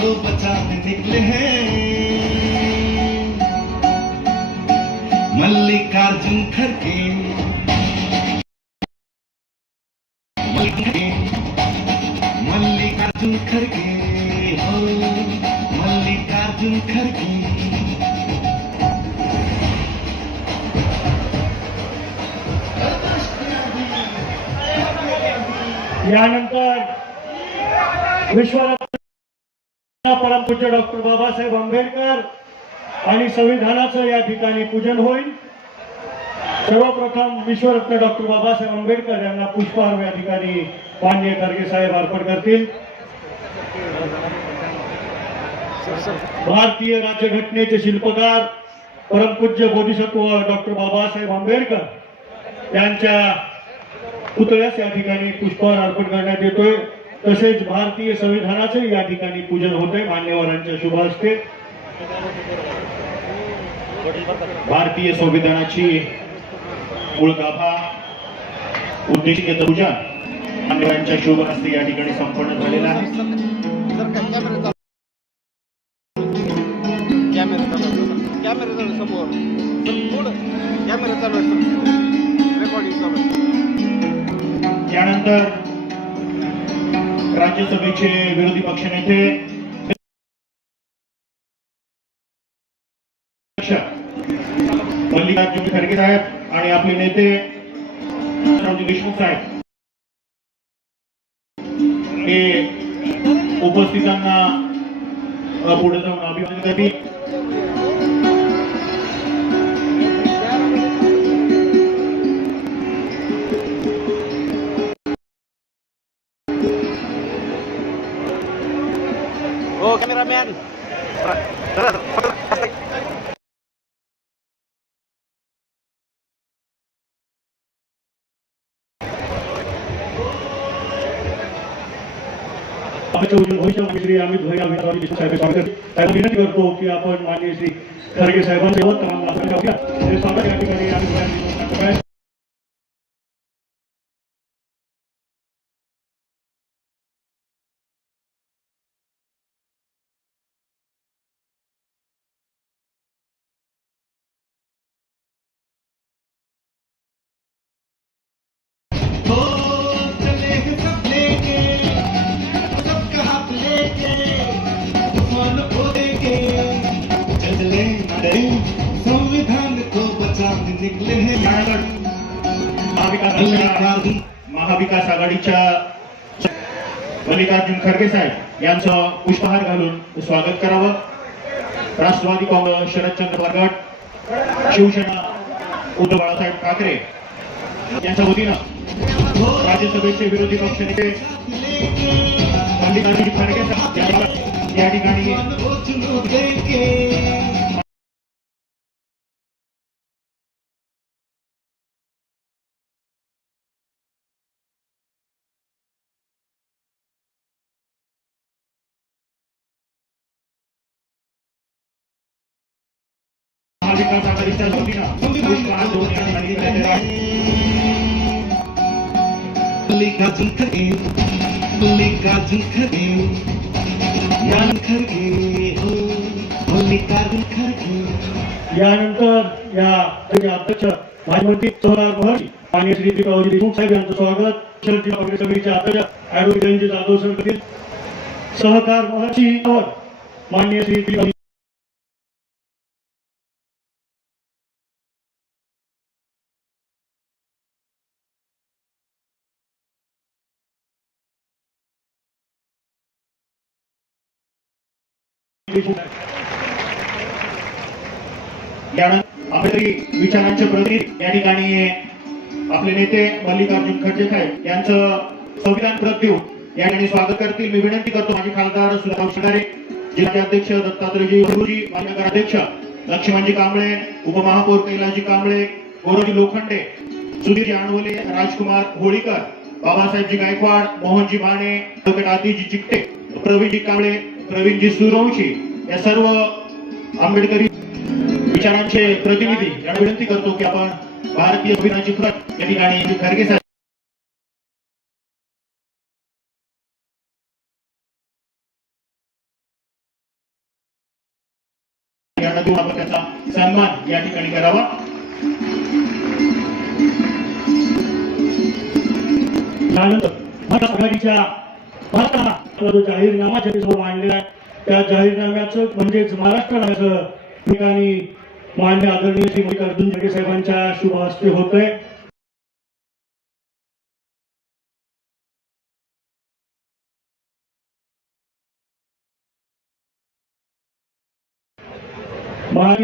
को बचाने निकले हैं। मल्लिकार्जुन खड़गे। मल्लिकार्जुन खड़गे मल्लिकार्जुन खड़गे। यानंतर पूज्य डॉक्टर बाबासाहेब आंबेडकर आणि संविधानाचं या ठिकाणी पूजन होईल. सर्वप्रथम विश्वरत्न डॉक्टर बाबासाहेब आंबेडकर यांना पुष्पहार या ठिकाणी मान्य खरगे साहेब अर्पण करतील. भारतीय राज्यघटनेचे शिल्पकार परमपूज्य बोधिसत्व डॉक्टर बाबासाहेब आंबेडकर यांच्या पुतळ्यास या ठिकाणी पुष्पहार अर्पण करण्यात येतोय. तसेच भारतीय संविधानाचे या ठिकाणी पूजन होते मान्यवरांच्या शुभ हस्ते भारतीय संविधानाची उळगाभा उद्देशिकेचं पूजन मान्यवरांच्या शुभ हस्ते या ठिकाणी संपन्न झालेलं आहे राज्यसभेचे विरोधी पक्षनेते मल्लिकार्जुन खरगे साहेब आणि आपले नेते देशमुख साहेब. हे उपस्थितांना पुढे जाऊन अभिवादन करतील. कॅमेरामॅन चला अमित साहेब स्वागत साहेब विनंती करतो की आपण मान्य श्री खरगे साहेबांचे स्वागत या ठिकाणी महाविकास आघाडीच्या मल्लिकार्जुन खरगे साहेब यांचं पुष्पहार घालून स्वागत करावं. राष्ट्रवादी काँग्रेस शरदचंद्र गट शिवसेना उद्धव बाळासाहेब ठाकरे यांच्या वतीनं राज्यसभेचे विरोधी पक्षनेते मल्लिकार्जुन खरगे साहेब या ठिकाणी मल्लिकार्जुन खरगे यानंतर या अध्यक्ष माजी मंत्री मोहरी आणि श्री दीपावली देशमुख साहेब यांचं स्वागत. शरद काँग्रेस समितीचे अध्यक्ष जाधव सहकार महर्षी मान्य श्री आपले विचारांचे प्रतिनिधी या ठिकाणी आपले नेते मल्लिकार्जुन खडसे साहेब यांचं संविधान प्रत देऊन या ठिकाणी स्वागत करतील. मी विनंती करतो माझे खासदार सुधाराव शिगारे जिल्हाध्यक्ष दत्तात्रयजी गुरुजी मान्यकर अध्यक्ष लक्ष्मणजी कांबळे उपमहापौर कैलासजी कांबळे गोरोजी लोखंडे सुधीरजी आणवले राजकुमार होळीकर बाबासाहेबजी गायकवाड मोहनजी माने डॉक्टर आदिजी चिकटे प्रवीणजी कांबळे प्रवीणजी सूर्यवंशी या सर्व आंबेडकरी विचारांचे प्रतिनिधी यांना विनंती करतो की आपण भारतीय अभिनयाची प्रत या ठिकाणी खरगे साहेब देऊन आपण त्याचा सन्मान या ठिकाणी करावा. त्यानंतर आघाडीच्या भारताला जाहीरनामा जनतेसमोर मांडलेला आहे. त्या जाहीरनाम्याचं म्हणजेच महाराष्ट्र राज्याचं ठिकाणी मान्य आदरणीय श्री मल्लिकार्जुन खरगे साहेबांच्या शुभ हस्ते होत आहे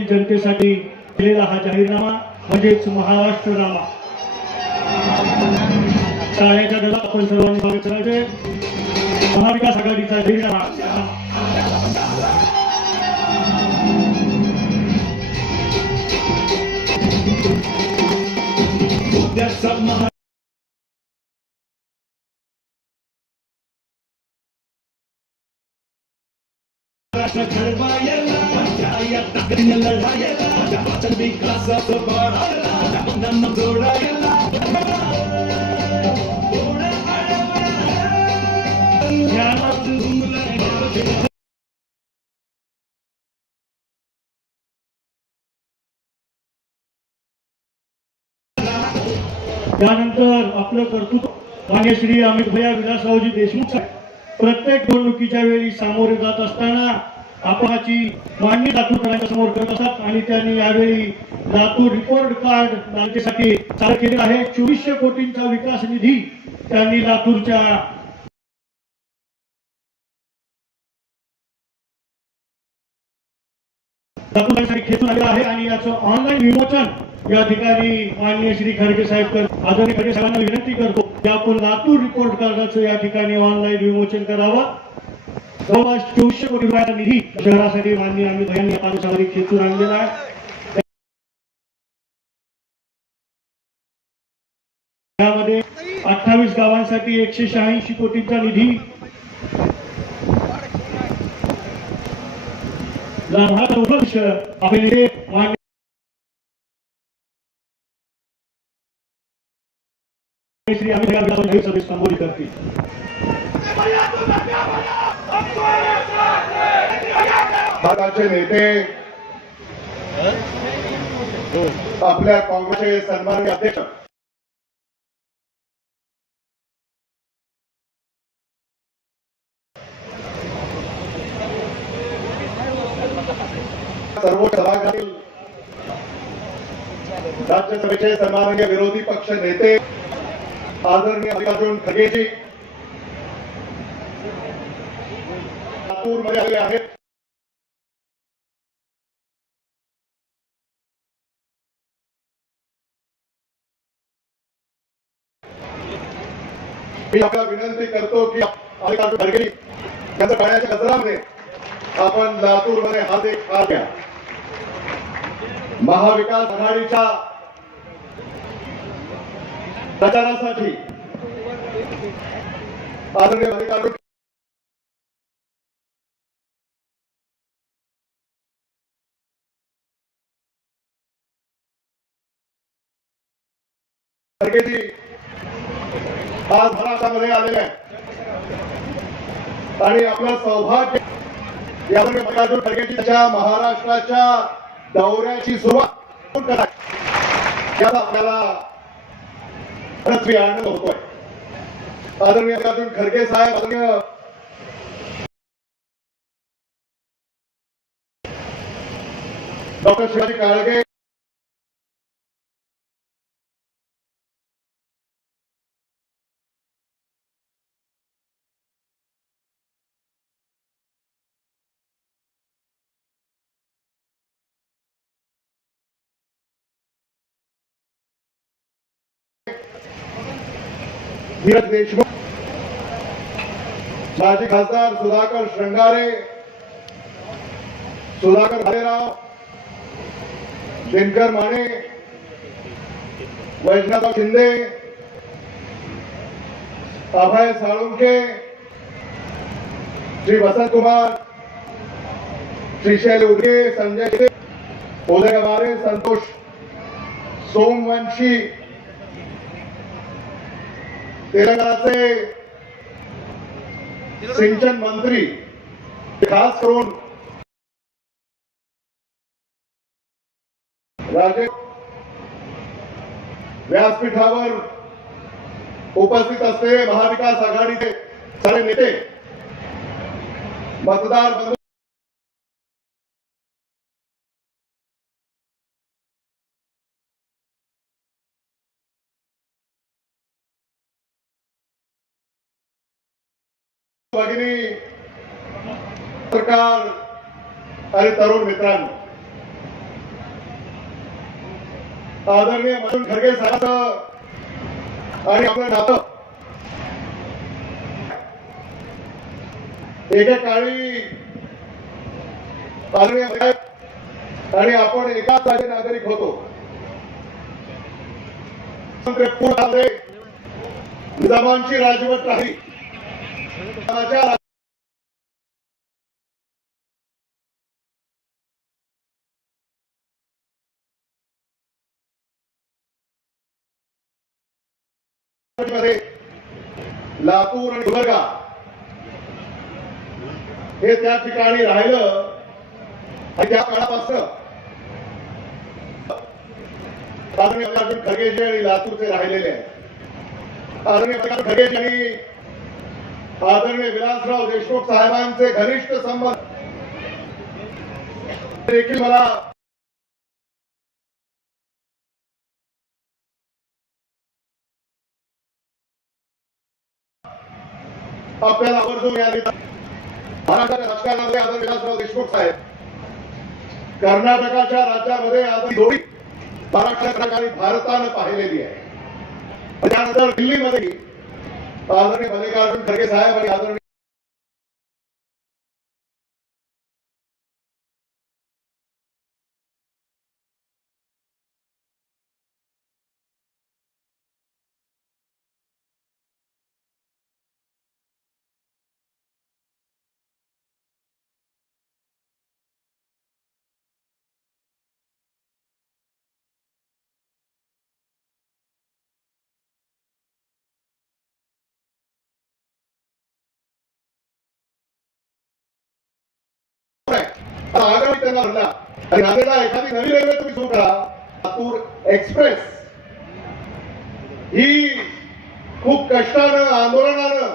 जनतेसाठी केलेला हा जाहीरनामा म्हणजेच महाराष्ट्रनामा शाळेच्या दलात आपण सर्वांनी स्वागत करायचे महाविकास आघाडीचा जाहीरनामा. That's a mother. ಕಡ್ವಾಯಲ್ಲ ಪಂಚಾಯತ್ ತಗಡಿನ ಲಡಾಯಲ್ಲ ವಚನ ವಿಕಾಸ ಬಾಡಲ್ಲ ನಮ್ಮ ಜೋಡಾಯಲ್ಲ ಧ್ಯಾನ त्यानंतर आपलं कर्तृत्व मान्य श्री अमित भैया विलासरावजी देशमुख साहेब प्रत्येक निवडणुकीच्या वेळी सामोरे जात असताना आपणाची मांडणी लातूरकरांच्या समोर करत असतात आणि त्यांनी यावेळी लातूर रिपोर्ट कार्ड बँकेसाठी चालू केले आहे. चोवीसशे कोटींचा विकास निधी त्यांनी लातूरच्या दाखवण्यासाठी खेचून आलेला आहे आणि याचं ऑनलाईन विमोचन या ठिकाणी माननीय श्री खडगे साहेब आदरणीय खडगे साहेबांना विनंती करतो की आपण लातूर रिपोर्ट कार्डाचं या ठिकाणी ऑनलाईन विमोचन करावं. जवळपास चोवीसशे कोटी रुपयाचा निधी शहरासाठी माननीय आम्ही भयांनी या खेचून आणलेला आहे. त्यामध्ये अठ्ठावीस गावांसाठी एकशे शहाऐंशी कोटींचा निधी लाभाचा उपलक्ष आपले श्री अमित विलासराव सभेत संबोधित करतील भागाचे नेते, आपल्या काँग्रेसचे सन्माननीय अध्यक्ष। सर्वोच्च सभागृहातील राज्यसभेचे सन्माननीय विरोधी पक्ष नेते आदरणीय मल्लिकार्जुन खरगेजी लातूरमध्ये आले आहेत. मी आपल्याला विनंती करतो की मल्लिकार्जुन खरगे यांच्या पाण्याच्या कचरामध्ये आपण लातूरमध्ये हा एक हात घ्या. महाविकास आघाडीच्या प्रचारासाठी आदरणीय मल्लिकार्जुन आज भारतामध्ये आलेले आहे आणि आपलं सौभाग्य यामध्ये मल्लिकार्जुन खरगेजी त्याच्या महाराष्ट्राच्या दौऱ्याची सुरुवात कोण याचा आपल्याला खरंच मी आनंद होतोय आदरणीय मल्लिकार्जुन खरगे साहेब आदरणीय डॉक्टर शिवाजी काळगे धीरज देशमुख, माजी खासदार सुधाकर श्रृंगारे, सुधाकर भालेराव, दिनकर माने वैजनाथराव शिंदे, अभय साळुंके, श्री वसंत कुमार श्रीशैल उर्गे संजय उदय गवारे, संतोष सोमवंशी तेलंगणाचे सिंचन मंत्री खास करून राजे व्यासपीठावर उपस्थित असलेले महाविकास आघाडीचे सारे नेते मतदार पत्रकार आणि तरुण मित्रांनो. आदरणीय मधुन खरगे साहेबांचं आणि आपलं नातं. एकेकाळी आदरणीय आणि आपण एकाच जागे नागरिक होतो. निजामांची राजवट राहिली. लातूर आणि गुलबर्गा हे त्या ठिकाणी राहिलं आणि त्या काळापासून आदरणीय मल्लिकार्जुन खरगेजी आणि लातूरचे राहिलेले आहेत. आदरणीय मल्लिकार्जुन खरगेजी आणि आदरणीय विलासराव देशमुख साहेबांचे घनिष्ठ संबंध. देखील मला आपल्याला आवर्जून या महाराष्ट्राच्या राजकारणामध्ये आदर विलासराव देशमुख साहेब कर्नाटकाच्या राज्यामध्ये आदर जोडी महाराष्ट्रात भारतानं पाहिलेली आहे. त्यानंतर दिल्लीमध्ये आदरणीय मल्लिकार्जुन खरगे साहेब आणि आदरणीय आता त्यांना म्हणला आणि नांदेडला एखादी नवी रेल्वे तुम्ही सुरू करा. लातूर एक्सप्रेस ही खूप कष्टानं आंदोलनानं